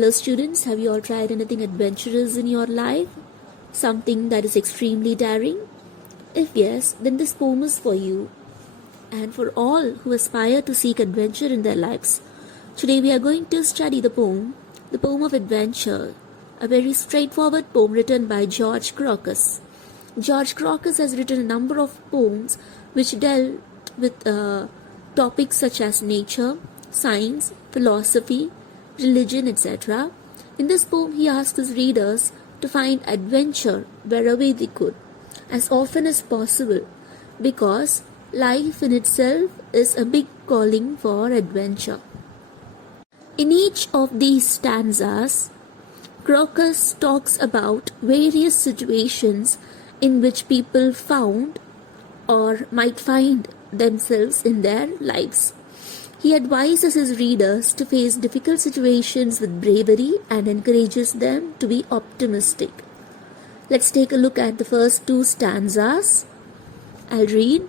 Hello students, have you all tried anything adventurous in your life? Something that is extremely daring? If yes, then this poem is for you and for all who aspire to seek adventure in their lives. Today we are going to study the poem of Adventure, a very straightforward poem written by George Crocus. George Crocus has written a number of poems which dealt with topics such as nature, science, philosophy, religion, etc. In this poem, he asks his readers to find adventure wherever they could, as often as possible, because life in itself is a big calling for adventure. In each of these stanzas, Crocus talks about various situations in which people found or might find themselves in their lives. He advises his readers to face difficult situations with bravery and encourages them to be optimistic. Let's take a look at the first two stanzas. I'll read.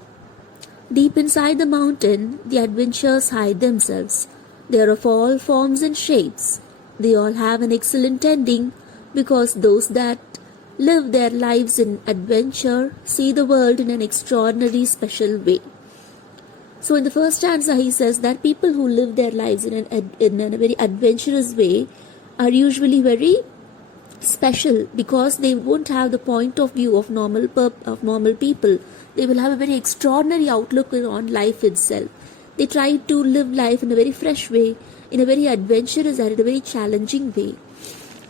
Deep inside the mountain, the adventurers hide themselves. They are of all forms and shapes. They all have an excellent ending, because those that live their lives in adventure see the world in an extraordinary special way. So in the first stanza, he says that people who live their lives in a very adventurous way are usually very special, because they won't have the point of view of normal people. They will have a very extraordinary outlook on life itself. They try to live life in a very fresh way, in a very adventurous and in a very challenging way.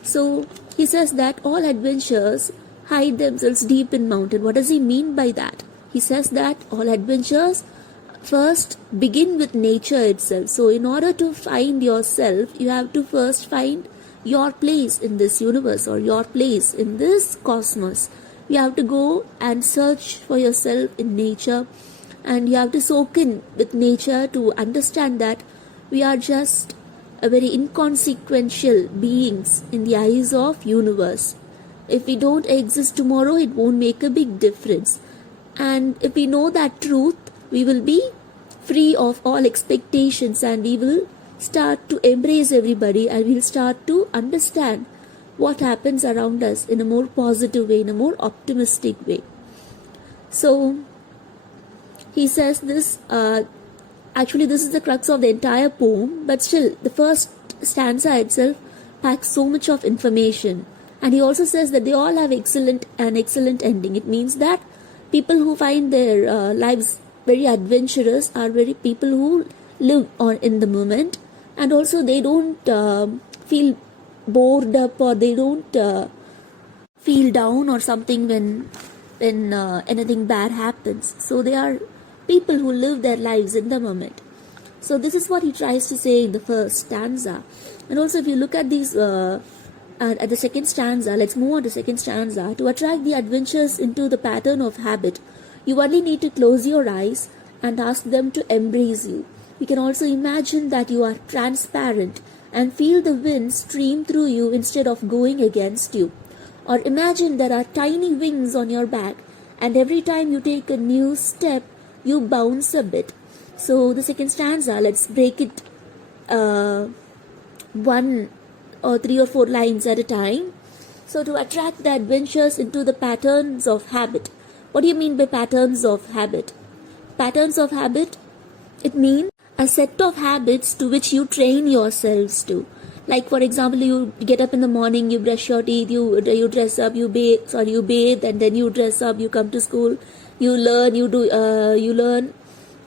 So he says that all adventurers hide themselves deep in mountain. What does he mean by that? He says that all adventures first begin with nature itself. So in order to find yourself, you have to first find your place in this universe or your place in this cosmos. You have to go and search for yourself in nature, and you have to soak in with nature to understand that we are just a very inconsequential beings in the eyes of universe. If we don't exist tomorrow, it won't make a big difference. And if we know that truth, we will be free of all expectations, and we will start to embrace everybody, and we'll start to understand what happens around us in a more positive way, in a more optimistic way. So he says this, actually this is the crux of the entire poem, but still the first stanza itself packs so much of information. And he also says that they all have an excellent ending. It means that people who find their lives very adventurous are very people who live on in the moment, and also they don't feel bored up, or they don't feel down or something when anything bad happens. So they are people who live their lives in the moment. So this is what he tries to say in the first stanza. And also if you look at these at the second stanza, let's move on to second stanza. To attract the adventures into the pattern of habit, you only need to close your eyes and ask them to embrace you. You can also imagine that you are transparent and feel the wind stream through you instead of going against you. Or imagine there are tiny wings on your back, and every time you take a new step, you bounce a bit. So the second stanza, let's break it one or three or four lines at a time. So to attract the adventures into the patterns of habit. What do you mean by patterns of habit? Patterns of habit, it means a set of habits to which you train yourselves to. Like for example, you get up in the morning, you brush your teeth, you dress up, you bathe, and then you dress up, you come to school, you learn, you learn.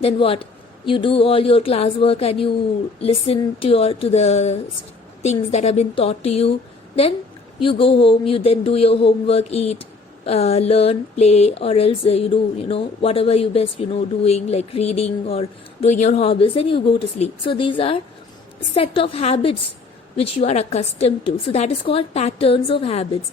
Then what? You do all your classwork and you listen to the things that have been taught to you. Then you go home, you then do your homework, eat, learn, play, or else you do whatever you best doing, like reading or doing your hobbies, then you go to sleep. So these are set of habits which you are accustomed to. So that is called patterns of habits.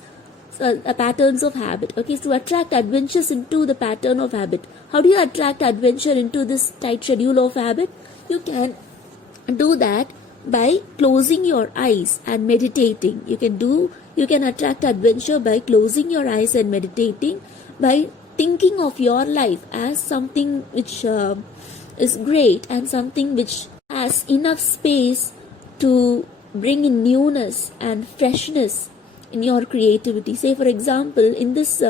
So patterns of habit. Okay, so attract adventures into the pattern of habit. How do you attract adventure into this tight schedule of habit? You can do that by closing your eyes and meditating. You can attract adventure by closing your eyes and meditating, by thinking of your life as something which is great and something which has enough space to bring in newness and freshness in your creativity. Say for example, in this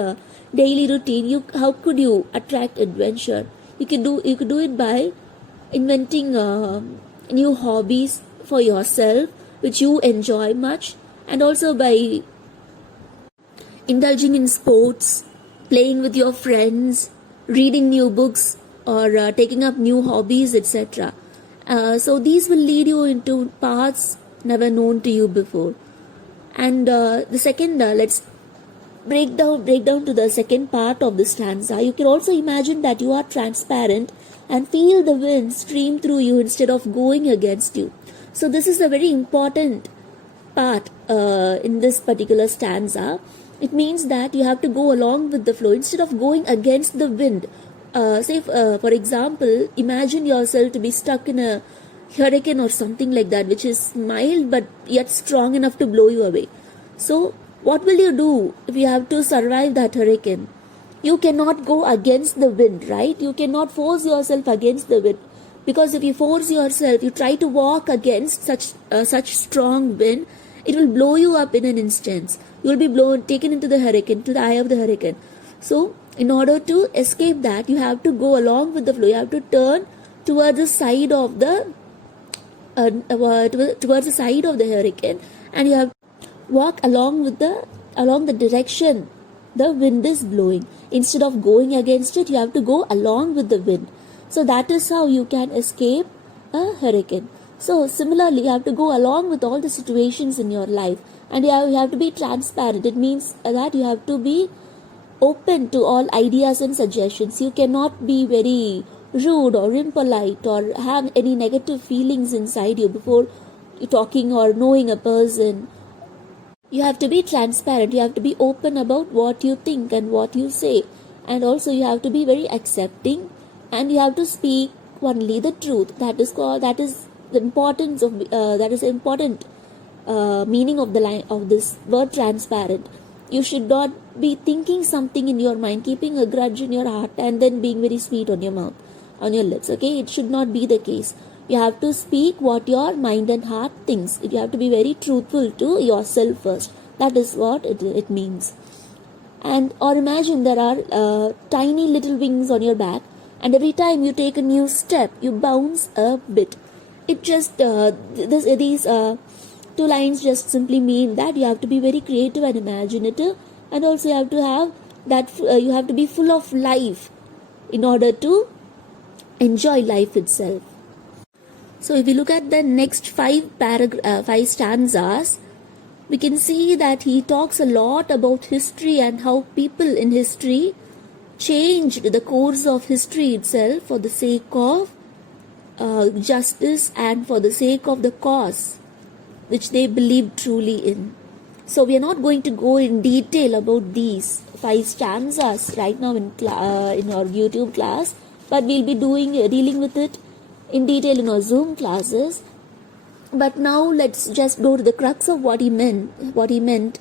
daily routine, how could you attract adventure? You could do it by inventing new hobbies for yourself which you enjoy much, and also by indulging in sports, playing with your friends, reading new books, or taking up new hobbies, etc. So these will lead you into paths never known to you before. And the second, let's break down to the second part of the stanza. You can also imagine that you are transparent and feel the wind stream through you instead of going against you. So this is a very important part in this particular stanza. It means that you have to go along with the flow instead of going against the wind. For example, imagine yourself to be stuck in a hurricane or something like that, which is mild but yet strong enough to blow you away. So what will you do if you have to survive that hurricane? You cannot go against the wind, right? You cannot force yourself against the wind, because if you force yourself, you try to walk against such strong wind, it will blow you up in an instant. You will be taken into the hurricane, to the eye of the hurricane. So in order to escape that, you have to go along with the flow. You have to turn towards the side of the hurricane, and you have to walk along the direction the wind is blowing. Instead of going against it, you have to go along with the wind. So that is how you can escape a hurricane. So similarly, you have to go along with all the situations in your life, and you have to be transparent. It means that you have to be open to all ideas and suggestions. You cannot be very rude or impolite or have any negative feelings inside you before talking or knowing a person. You have to be transparent. You have to be open about what you think and what you say, and also you have to be very accepting, and you have to speak only the truth. That is the importance of that is the important meaning of the line of this word transparent. You should not be thinking something in your mind, keeping a grudge in your heart, and then being very sweet on your mouth, on your lips. Okay, it should not be the case. You have to speak what your mind and heart thinks. You have to be very truthful to yourself first. That is what it means. And or imagine there are tiny little wings on your back, and every time you take a new step, you bounce a bit. It just these two lines just simply mean that you have to be very creative and imaginative, and also you have to have that you have to be full of life in order to enjoy life itself. So if we look at the next five stanzas, we can see that he talks a lot about history and how people in history changed the course of history itself for the sake of justice and for the sake of the cause which they believed truly in. So we are not going to go in detail about these five stanzas right now in our YouTube class, but we'll be dealing with it in detail in our Zoom classes. But now let's just go to the crux of what he meant.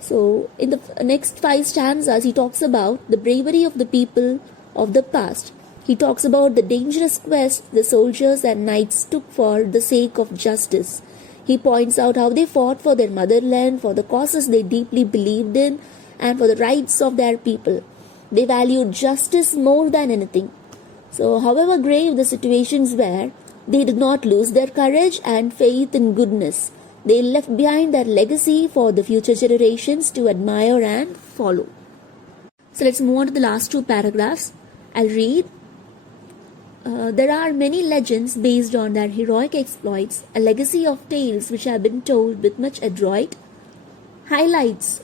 So in the next five stanzas, he talks about the bravery of the people of the past. He talks about the dangerous quest the soldiers and knights took for the sake of justice. He points out how they fought for their motherland, for the causes they deeply believed in, and for the rights of their people. They valued justice more than anything. So however grave the situations were, they did not lose their courage and faith in goodness. They left behind their legacy for the future generations to admire and follow. So let's move on to the last two paragraphs. I'll read. There are many legends based on their heroic exploits, a legacy of tales which have been told with much adroit, highlighting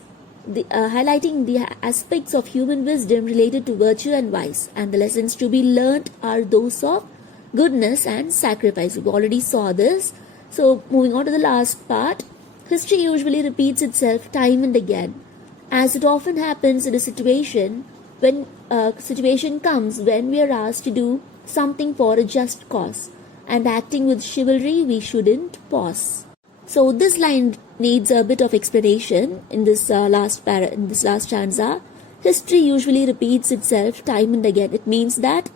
the aspects of human wisdom related to virtue and vice, and the lessons to be learnt are those of goodness and sacrifice. We already saw this. So moving on to the last part, history usually repeats itself time and again, as it often happens in a situation comes when we are asked to do something for a just cause, and acting with chivalry we shouldn't pause. So this line needs a bit of explanation in this last stanza. History usually repeats itself time and again. It means that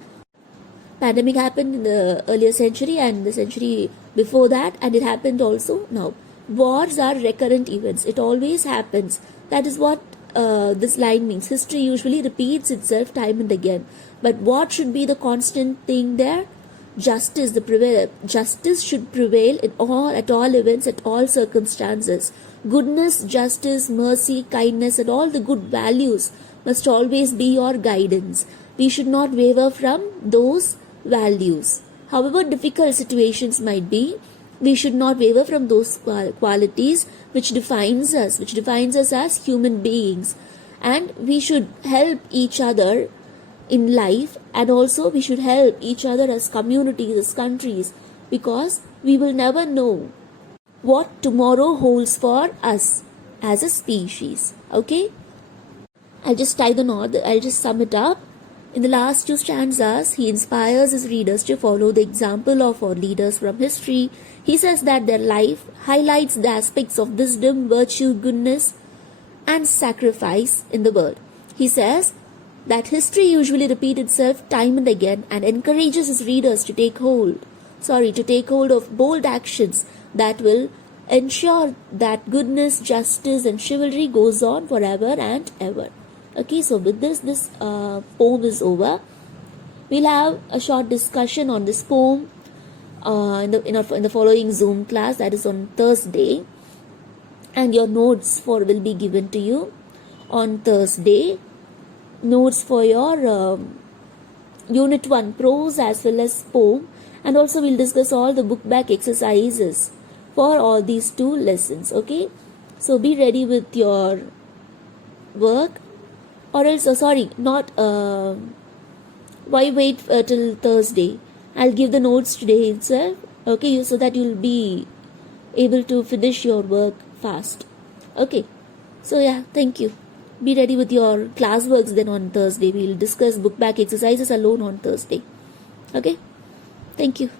pandemic happened in the earlier century and the century before that, and it happened also now. Wars are recurrent events. It always happens. That is what this line means. History usually repeats itself time and again. But what should be the constant thing there? Justice. Justice should prevail at all events, at all circumstances. Goodness, justice, mercy, kindness, and all the good values must always be your guidance. We should not waver from those values. However difficult situations might be, we should not waver from those qualities which defines us as human beings. And we should help each other in life, and also we should help each other as communities, as countries, because we will never know what tomorrow holds for us as a species. Okay? I'll just tie the knot, I'll just sum it up. In the last two stanzas, he inspires his readers to follow the example of our leaders from history. He says that their life highlights the aspects of wisdom, virtue, goodness, and sacrifice in the world. He says that history usually repeats itself time and again and encourages his readers to take hold of bold actions that will ensure that goodness, justice, and chivalry goes on forever and ever. Okay, so with this poem is over. We'll have a short discussion on this poem in the following Zoom class, that is on Thursday, and your notes will be given to you on Thursday. Notes for your Unit 1 prose as well as poem, and also we'll discuss all the book back exercises for all these two lessons. Okay, so be ready with your work, or else why wait till Thursday? I'll give the notes today itself, okay, so that you'll be able to finish your work fast. Okay, so yeah, thank you. Be ready with your classworks then on Thursday. We'll discuss book back exercises alone on Thursday. Okay, thank you.